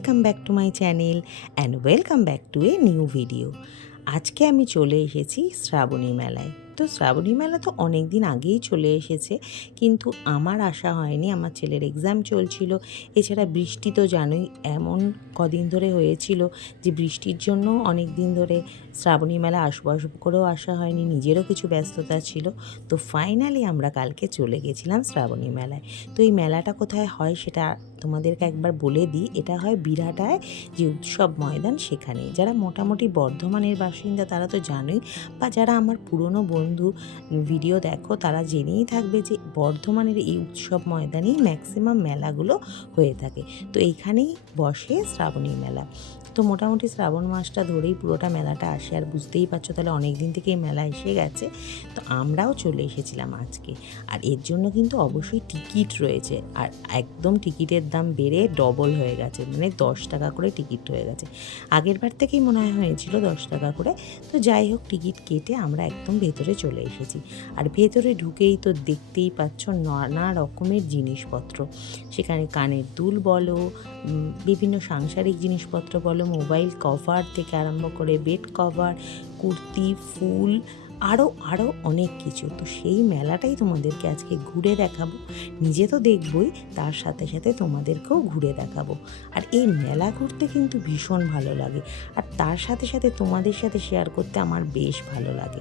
Welcome back to my channel and welcome back to a new video. আজকে আমি চলে এসেছি শ্রাবণী মেলায়। তো শ্রাবণী মেলা তো অনেক দিন আগেই চলে এসেছে, কিন্তু আমার আশা হয়নি, আমার ছেলের এক্সাম চলছিল। এছাড়া বৃষ্টি তো জানোই, এমন কদিন ধরে হয়েছিল যে বৃষ্টির জন্য অনেক দিন ধরে শ্রাবণী মেলা আসব করেও আসা হয়নি, নিজেরও কিছু ব্যস্ততা ছিল। তো ফাইনালি আমরা কালকে চলে গেছিলাম শ্রাবণী মেলায়। তো এই মেলাটা কোথায় হয় সেটা তোমাদেরকে একবার বলে দিই, এটা হয় বিরাটায় যে উৎসব ময়দান সেখানে। যারা মোটামুটি বর্ধমানের বাসিন্দা তারা তো জানোই, বা যারা আমার পুরনো বন্ধু ভিডিও দেখো তারা জেনেই থাকবে যে বর্ধমানের এই উৎসব ময়দানেই ম্যাক্সিমাম মেলাগুলো হয়ে থাকে। তো এইখানেই বসে শ্রাবণী মেলা। তো মোটামুটি শ্রাবণ মাসটা ধরেই পুরোটা মেলাটা আসে, আর বুঝতেই পারছ তাহলে অনেক দিন থেকে এই মেলা এসে গেছে। তো আমরাও চলে এসেছিলাম আজকে। আর এর জন্য কিন্তু অবশ্যই টিকিট রয়েছে। আর একদম টিকিটের দাম বেড়ে ডবল হয়ে গেছে মানে দশ টাকা করে টিকিট হয়ে গেছে। আগের বার থেকেই মনে হয় হয়েছিল দশ টাকা করে। তো যাই হোক টিকিট কেটে আমরা একদম ভেতরে চলে এসেছি। আর ভেতরে ঢুকেই তো দেখতেই পাচ্ছ নানা রকমের জিনিসপত্র। সেখানে কানের দুল বলো বিভিন্ন সাংসারিক জিনিসপত্র বলো, মোবাইল কভার থেকে আরম্ভ করে বেড কভার কুর্তি, ফুল আরও আরও অনেক কিছু। তো সেই মেলাটাই তোমাদেরকে আজকে ঘুরে দেখাবো। নিজে তো দেখবই, তার সাথে সাথে তোমাদেরকেও ঘুরে দেখাবো। আর এই মেলা ঘুরতে কিন্তু ভীষণ ভালো লাগে। আর তার সাথে সাথে তোমাদের সাথে শেয়ার করতে আমার বেশ ভালো লাগে।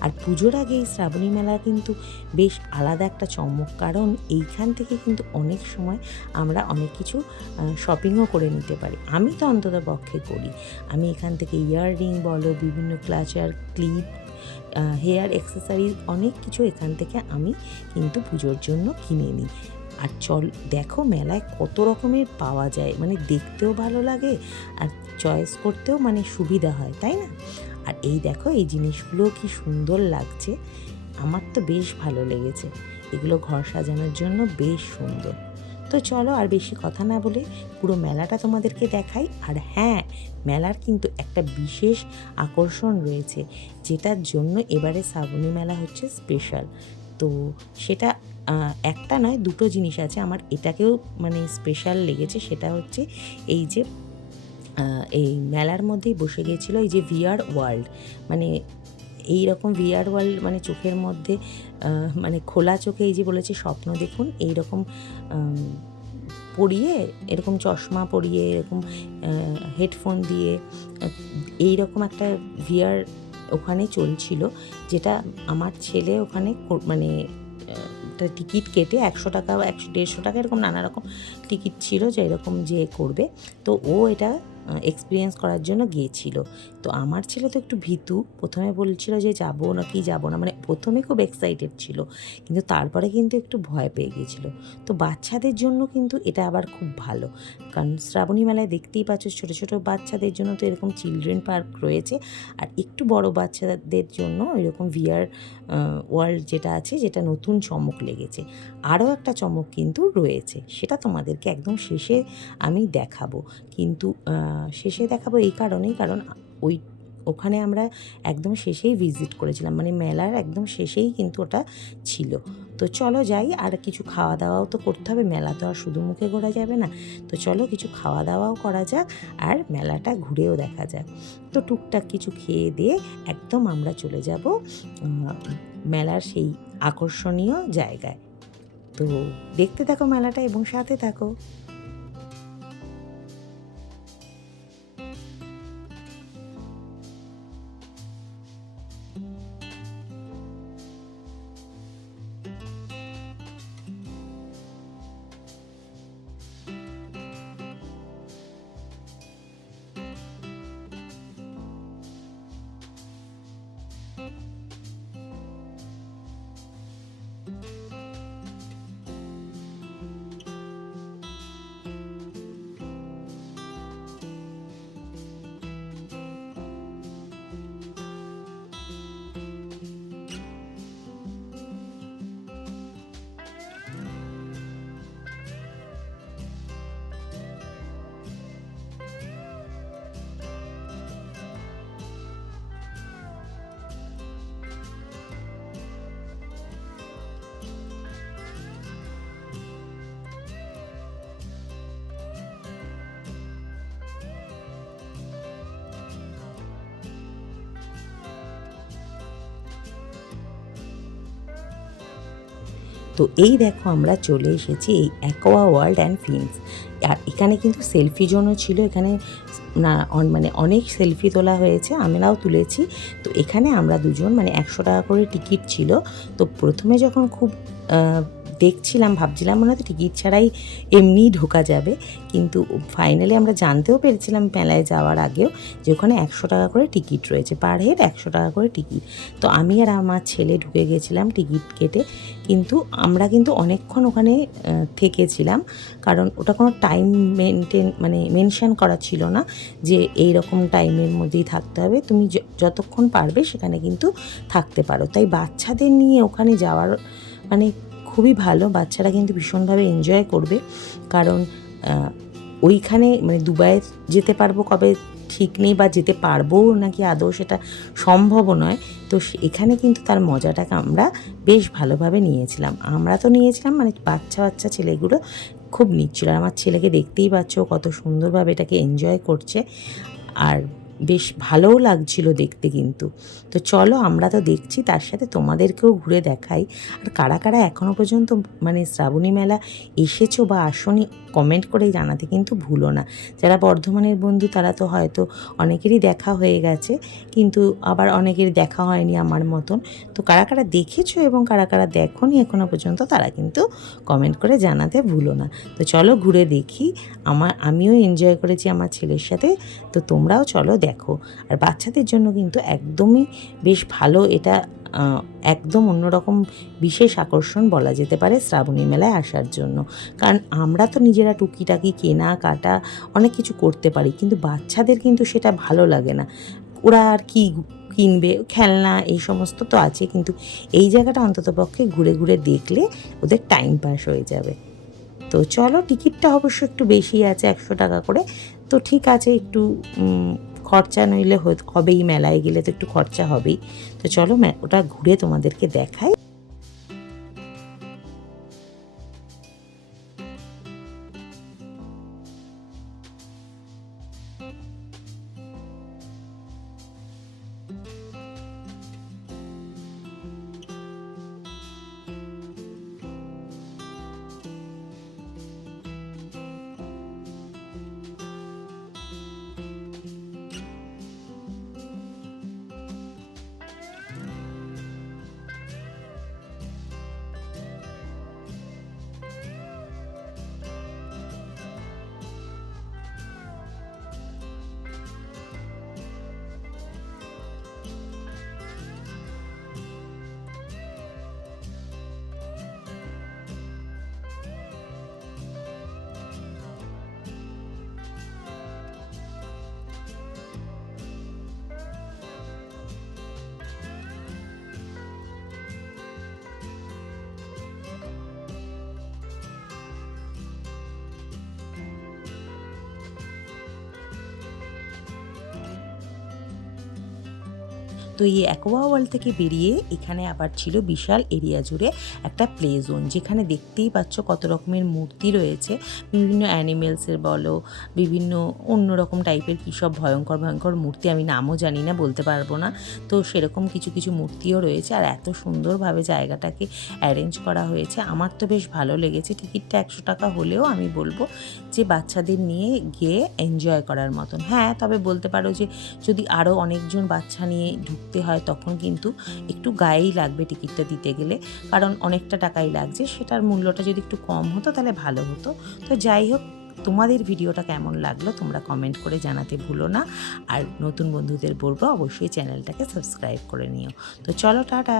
আর পুজোর আগে এই শ্রাবণী মেলা কিন্তু বেশ আলাদা একটা চমক। কারণ এইখান থেকে কিন্তু অনেক সময় আমরা অনেক কিছু শপিংও করে নিতে পারি। আমি তো অন্তত পক্ষে করি। আমি এখান থেকে ইয়াররিং বলো, বিভিন্ন ক্লাচার ক্লিপ হেয়ার অ্যাক্সেসারিজ অনেক কিছু এখান থেকে আমি কিন্তু পুজোর জন্য কিনে নিই। আর চল, দেখো মেলায় কত রকমের পাওয়া যায় মানে দেখতেও ভালো লাগে আর চয়েস করতেও মানে সুবিধা হয়, তাই না? আর এই দেখো, এই জিনিসগুলো কি সুন্দর লাগছে, আমার তো বেশ ভালো লেগেছে। এগুলো ঘর সাজানোর জন্য বেশ সুন্দর। তো চলো আর বেশি কথা না বলে পুরো মেলাটা তোমাদেরকে দেখাই। আর হ্যাঁ মেলার কিন্তু একটা বিশেষ আকর্ষণ রয়েছে, যেটার জন্য এবারে শ্রাবণী মেলা হচ্ছে স্পেশাল তো সেটা একটা নয়, দুটো জিনিস আছে। আমার এটাকেও মানে স্পেশাল লেগেছে, সেটা হচ্ছে এই যে এই মেলার মধ্যেই বসে গিয়েছিল এই যে ভিআর ওয়ার্ল্ড মানে এই রকম ভিআর ওয়ার্ল্ড মানে চোখের মধ্যে মানে খোলা চোখে এই যে বলেছে স্বপ্ন দেখুন, এই রকম পরিয়ে, এরকম চশমা পরিয়ে, এরকম হেডফোন দিয়ে এই রকম একটা ভিআর ওখানে চলছিল, যেটা আমার ছেলে ওখানে মানে একটা টিকিট কেটে একশো টাকা বা একশো, দেড়শো টাকা এরকম নানা রকম টিকিট ছিল যে এরকম যে করবে। তো ও এটা এক্সপিরিয়েন্স করার জন্য গিয়েছিল। তো আমার ছেলে তো একটু ভীতু। প্রথমে বলছিল যে যাব না, কি যাব না? মানে প্রথমে খুব এক্সাইটেড ছিল। কিন্তু তারপরে কিন্তু একটু ভয় পেয়ে গিয়েছিল। তো বাচ্চাদের জন্য কিন্তু এটা আবার খুব ভালো। কারণ শ্রাবণী মেলায় দেখতেই পাচ্ছ ছোটো ছোটো বাচ্চাদের জন্য তো এরকম চিলড্রেন পার্ক রয়েছে। আর একটু বড় বাচ্চাদের জন্য এরকম ভিআর ওয়ার্ল্ড যেটা আছে, যেটা নতুন চমক লেগেছে। আরও একটা চমক কিন্তু রয়েছে। সেটা তোমাদেরকে একদম শেষে আমি দেখাবো। কিন্তু শেষে দেখাবো এই কারণেই কারণ ওই, ওখানে আমরা একদম শেষেই ভিজিট করেছিলাম। মানে মেলার একদম শেষেই কিন্তু ওটা ছিল। তো চলো যাই, আর কিছু খাওয়া দাওয়াও তো করতে হবে। মেলা তো আর শুধু মুখে ঘোরা যাবে না। তো চলো কিছু খাওয়া দাওয়াও করা যাক, আর মেলাটা ঘুরেও দেখা যাক। তো টুকটাক কিছু খেয়ে দিয়ে একদম আমরা চলে যাব মেলার সেই আকর্ষণীয় জায়গায়। তো দেখতে থাকো মেলাটা এবং সাথে থাকো। তো এই দেখো আমরা চলে এসেছি এই অ্যাকোয়া ওয়ার্ল্ড অ্যান্ড ফিন্স আর এখানে কিন্তু সেলফি জোনও ছিল, এখানে না মানে অনেক সেলফি তোলা হয়েছে আমরাও তুলেছি। তো এখানে আমরা দুজন মানে একশো টাকা করে টিকিট ছিল। তো প্রথমে যখন খুব দেখছিলাম, ভাবছিলাম মনে হয় টিকিট ছাড়াই এমনিই ঢোকা যাবে। কিন্তু ফাইনালি আমরা জানতেও পেরেছিলাম মেলায় যাওয়ার আগেও যে ওখানে একশো টাকা করে টিকিট রয়েছে পার হেড একশো টাকা করে টিকিট। তো আমি আর আমার ছেলে ঢুকে গেছিলাম টিকিট কেটে। কিন্তু আমরা কিন্তু অনেকক্ষণ ওখানে থেকেছিলাম। কারণ ওটা কোনো টাইম মেনটেন মানে মেনশন করা ছিল না যে এই রকম টাইমের মধ্যেই থাকতে হবে। তুমি যতক্ষণ পারবে সেখানে কিন্তু থাকতে পারো। তাই বাচ্চাদের নিয়ে ওখানে যাওয়ার মানে খুবই ভালো, বাচ্চারা কিন্তু ভীষণভাবে এনজয় করবে। কারণ ওইখানে মানে দুবাইয়ে যেতে পারব কবে ঠিক নেই বা যেতে পারব নাকি আদৌ সেটা সম্ভবও নয়। তো এখানে কিন্তু তার মজাটাকে আমরা বেশ ভালোভাবে নিয়েছিলাম। আমরা তো নিয়েছিলাম মানে বাচ্চা বাচ্চা ছেলেগুলো খুব নিচ্ছিল। আমার ছেলেকে দেখতেই পাচ্ছ কত সুন্দরভাবে এটাকে এনজয় করছে। আর বেশ ভালোও লাগছিল দেখতে কিন্তু। তো চলো আমরা তো দেখছি, তার সাথে তোমাদেরকেও ঘুরে দেখাই। আর কারা কারা এখনও পর্যন্ত মানে শ্রাবণী মেলা এসেছ বা আসনি কমেন্ট করে জানাতে কিন্তু ভুলো না। যারা বর্ধমানের বন্ধু তারা তো হয়তো অনেকেরই দেখা হয়ে গেছে, কিন্তু আবার অনেকেরই দেখা হয়নি আমার মতন। তো কারা কারা দেখেছ এবং কারা কারা দেখোনি এখনও পর্যন্ত তারা কিন্তু কমেন্ট করে জানাতে ভুলো না। তো চলো ঘুরে দেখি, আমার আমিও এনজয় করেছি আমার ছেলের সাথে, তো তোমরাও চলো দেখো। আর বাচ্চাদের জন্য কিন্তু একদমই বেশ ভালো এটা একদম অন্যরকম বিশেষ আকর্ষণ বলা যেতে পারে শ্রাবণী মেলায় আসার জন্য। কারণ আমরা তো নিজেরা টুকিটাকি, কেনা, কাটা অনেক কিছু করতে পারি, কিন্তু বাচ্চাদের কিন্তু সেটা ভালো লাগে না। ওরা আর কি কিনবে, খেলনা এই সমস্ত তো আছে, কিন্তু এই জায়গাটা অন্ততপক্ষে ঘুরে ঘুরে দেখলে ওদের টাইম পাস হয়ে যাবে। তো চলো টিকিটটা অবশ্য একটু বেশি আছে, একশো টাকা করে। তো ঠিক আছে, একটু খরচা নইলে হবেই মেলায় গেলে তো একটু খরচা হবেই। তো চলো ওটা ঘুরে তোমাদেরকে দেখাই। তো এই অ্যাকোয়া ওয়ার্ল্ড থেকে বেরিয়ে এখানে আবার ছিল বিশাল এরিয়া জুড়ে একটা প্লে জোন যেখানে দেখতেই পাচ্ছ কত রকমের মূর্তি রয়েছে। বিভিন্ন অ্যানিমেলসের বলো, বিভিন্ন অন্য রকম টাইপের কী সব ভয়ঙ্কর ভয়ঙ্কর মূর্তি আমি নামও জানি না, বলতে পারব না। তো সেরকম কিছু কিছু মূর্তিও রয়েছে আর এত সুন্দরভাবে জায়গাটাকে অ্যারেঞ্জ করা হয়েছে। আমার তো বেশ ভালো লেগেছে। টিকিটটা একশো টাকা হলেও আমি বলব যে বাচ্চাদের নিয়ে গিয়ে এনজয় করার মতন। হ্যাঁ তবে বলতে পারো যে যদি আরও অনেকজন বাচ্চা নিয়ে ঢুকতে হয়, তখন কিন্তু একটু গায়েই লাগবে টিকিটটা দিতে গেলে। কারণ অনেকটা টাকাই লাগছে, সেটার মূল্যটা যদি একটু কম হতো তাহলে ভালো হতো। তো যাই হোক, তোমাদের ভিডিওটা কেমন লাগল তোমরা কমেন্ট করে জানাতে ভুলো না। আর নতুন বন্ধুদের বলব অবশ্যই চ্যানেলটাকে সাবস্ক্রাইব করে নিও। তো চলো, টাটা!